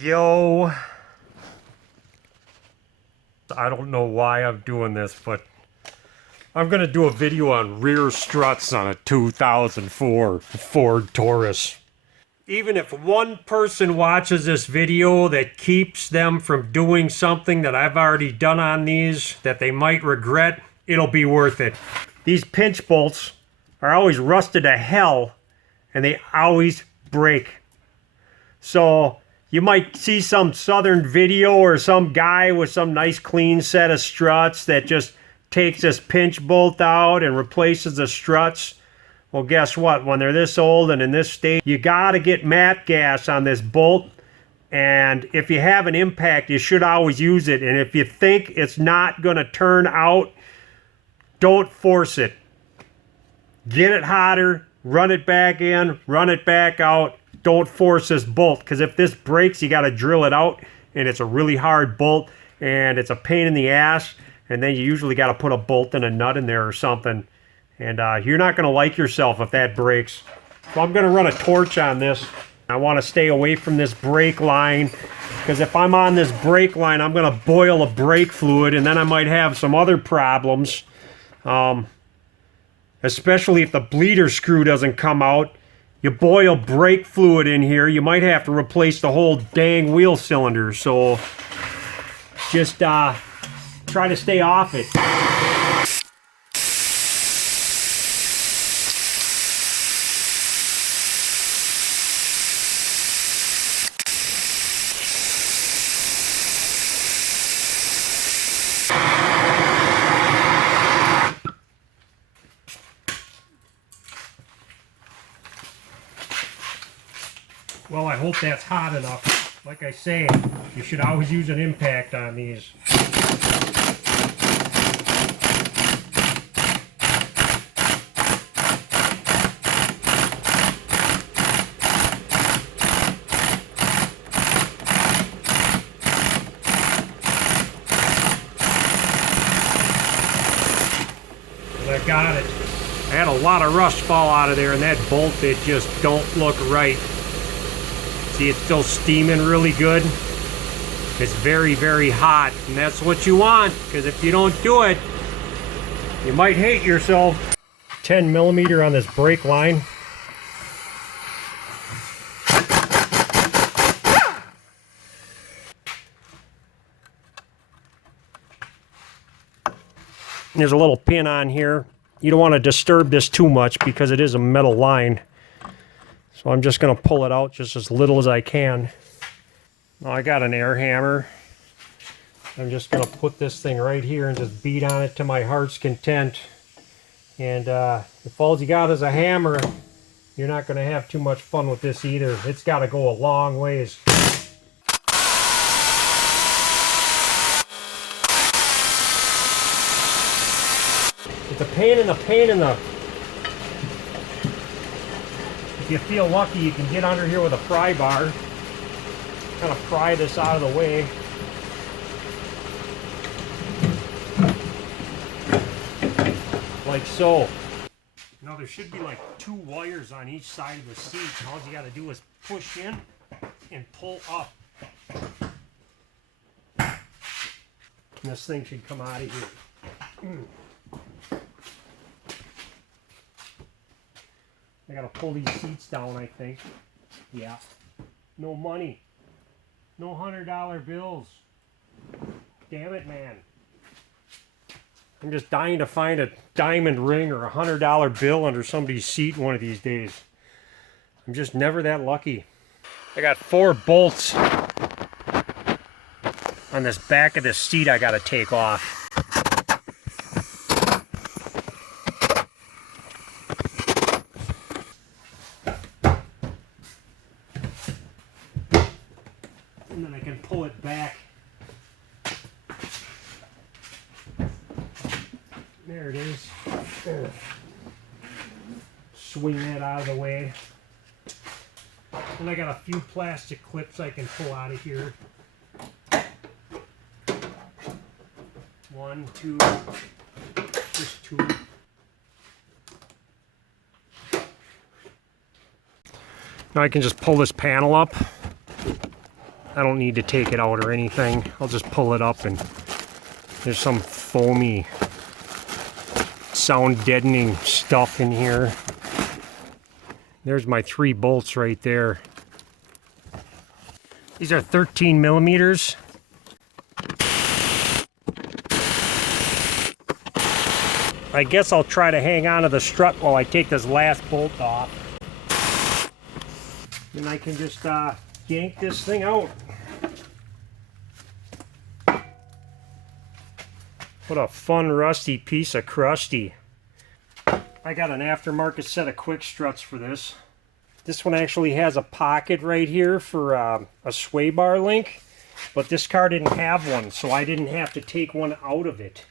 Yo, I don't know why I'm doing this, but I'm gonna do a video on rear struts on a 2004 Ford Taurus. Even if one person watches this video that keeps them from doing something that I've already done on these that they might regret, it'll be worth it. These pinch bolts are always rusted to hell and they always break. So you might see some southern video or some guy with some nice clean set of struts that just takes this pinch bolt out and replaces the struts. Well, guess what? When they're this old and in this state, you gotta get mat gas on this bolt. And if you have an impact, you should always use it. And if you think it's not gonna turn out, don't force it. Get it hotter, run it back in, run it back out. Don't force this bolt, because if this breaks, you got to drill it out, and it's a really hard bolt, and it's a pain in the ass, and then you usually got to put a bolt and a nut in there or something, and you're not going to like yourself if that breaks. So I'm going to run a torch on this. I want to stay away from this brake line, because if I'm on this brake line, I'm going to boil a brake fluid, and then I might have some other problems, especially if the bleeder screw doesn't come out. You boil brake fluid in here, you might have to replace the whole dang wheel cylinder. So just try to stay off it. Well, I hope that's hot enough. Like I say, you should always use an impact on these. I got it. I had a lot of rust fall out of there, and that bolt, it just don't look right. See, it's still steaming really good. It's very, very hot, and that's what you want, because if you don't do it, you might hate yourself. 10 millimeter on this brake line. There's a little pin on here. You don't want to disturb this too much because it is a metal line. So I'm just going to pull it out just as little as I can. Now I got an air hammer. I'm just going to put this thing right here and just beat on it to my heart's content. And if all you got is a hammer, you're not going to have too much fun with this either. It's got to go a long ways. It's a pain in the... If you feel lucky, you can get under here with a pry bar. Kind of pry this out of the way. Like so. Now there should be like 2 wires on each side of the seat. All you got to do is push in and pull up. And this thing should come out of here. I gotta pull these seats down, I think. Yeah. No money. No $100 bills. Damn it, man. I'm just dying to find a diamond ring or a $100 bill under somebody's seat one of these days. I'm just never that lucky. I got 4 bolts on this back of this seat I gotta take off. And then I can pull it back. There it is. Swing that out of the way. And I got a few plastic clips I can pull out of here. 1, 2, just 2. Now I can just pull this panel up. I don't need to take it out or anything. I'll just pull it up, and there's some foamy, sound deadening stuff in here. There's my 3 bolts right there. These are 13 millimeters. I guess I'll try to hang on to the strut while I take this last bolt off. And I can just yank this thing out. What a fun rusty piece of crusty. I got an aftermarket set of quick struts for this. This one actually has a pocket right here for a sway bar link, but this car didn't have one, so I didn't have to take one out of it.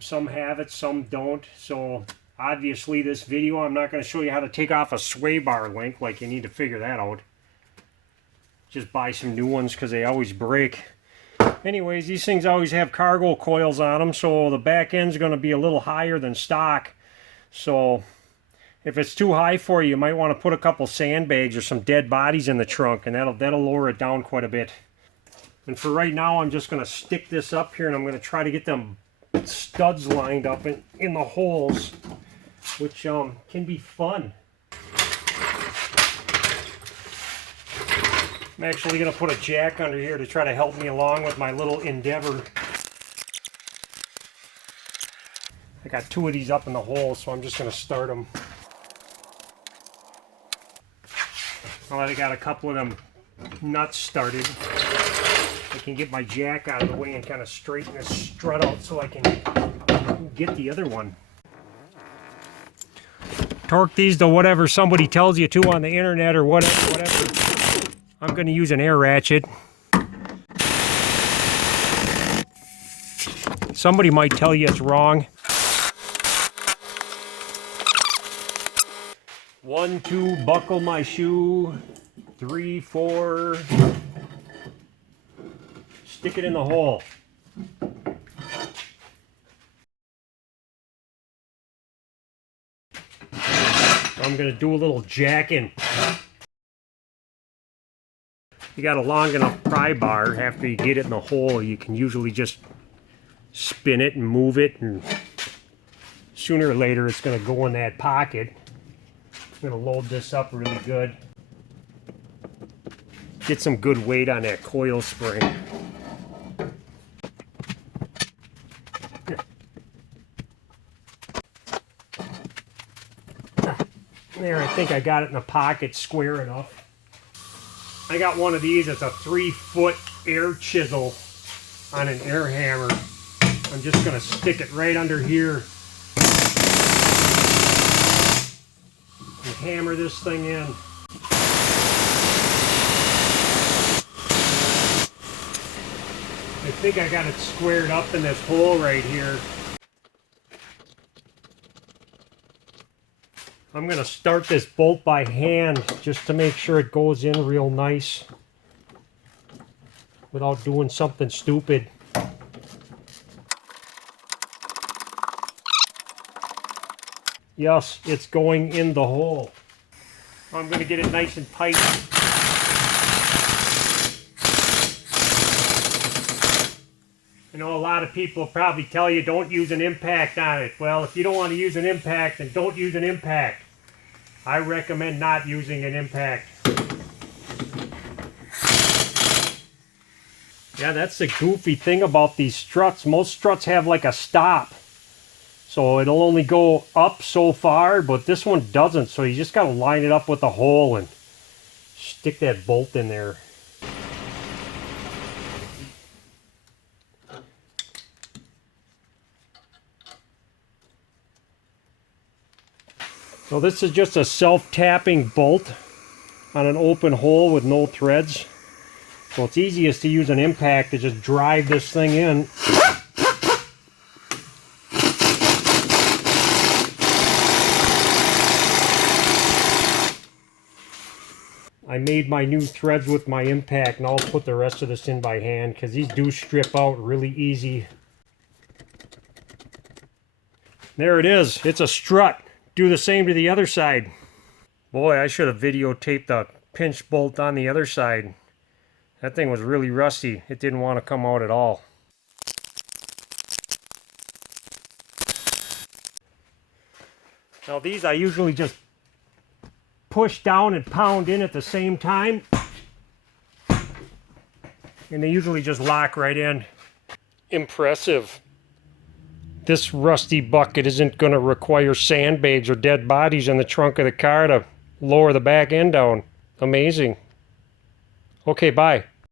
Some have it, some don't, so obviously this video I'm not going to show you how to take off a sway bar link, like you need to figure that out. Just buy some new ones because they always break. Anyways, these things always have cargo coils on them, so the back end's going to be a little higher than stock. So if it's too high for you, you might want to put a couple sandbags or some dead bodies in the trunk, and that'll lower it down quite a bit. And for right now, I'm just going to stick this up here, and I'm going to try to get them studs lined up in the holes, which can be fun. I'm actually going to put a jack under here to try to help me along with my little endeavor. I got 2 of these up in the hole, so I'm just going to start them. Now that I got a couple of them nuts started, I can get my jack out of the way and kind of straighten this strut out so I can get the other one. Torque these to whatever somebody tells you to on the internet or whatever. I'm going to use an air ratchet. Somebody might tell you it's wrong. 1, 2, buckle my shoe. 3, 4. Stick it in the hole. I'm going to do a little jacking. You got a long enough pry bar. After you get it in the hole, you can usually just spin it and move it, and sooner or later it's going to go in that pocket. I'm going to load this up really good. Get some good weight on that coil spring. There, I think I got it in the pocket square enough. I got one of these. It's a 3-foot air chisel on an air hammer. I'm just going to stick it right under here and hammer this thing in. I think I got it squared up in this hole right here. I'm going to start this bolt by hand just to make sure it goes in real nice without doing something stupid. Yes, it's going in the hole. I'm going to get it nice and tight. I know a lot of people probably tell you don't use an impact on it. Well, if you don't want to use an impact, then don't use an impact. I recommend not using an impact. Yeah, that's the goofy thing about these struts. Most struts have like a stop. So it'll only go up so far, but this one doesn't. So you just got to line it up with the hole and stick that bolt in there. So this is just a self-tapping bolt on an open hole with no threads. So it's easiest to use an impact to just drive this thing in. I made my new threads with my impact, and I'll put the rest of this in by hand because these do strip out really easy. There it is. It's a strut. Do the same to the other side. Boy, I should have videotaped the pinch bolt on the other side. That thing was really rusty. It didn't want to come out at all. Now these I usually just push down and pound in at the same time. And they usually just lock right in. Impressive. This rusty bucket isn't going to require sandbags or dead bodies in the trunk of the car to lower the back end down. Amazing. Okay, bye.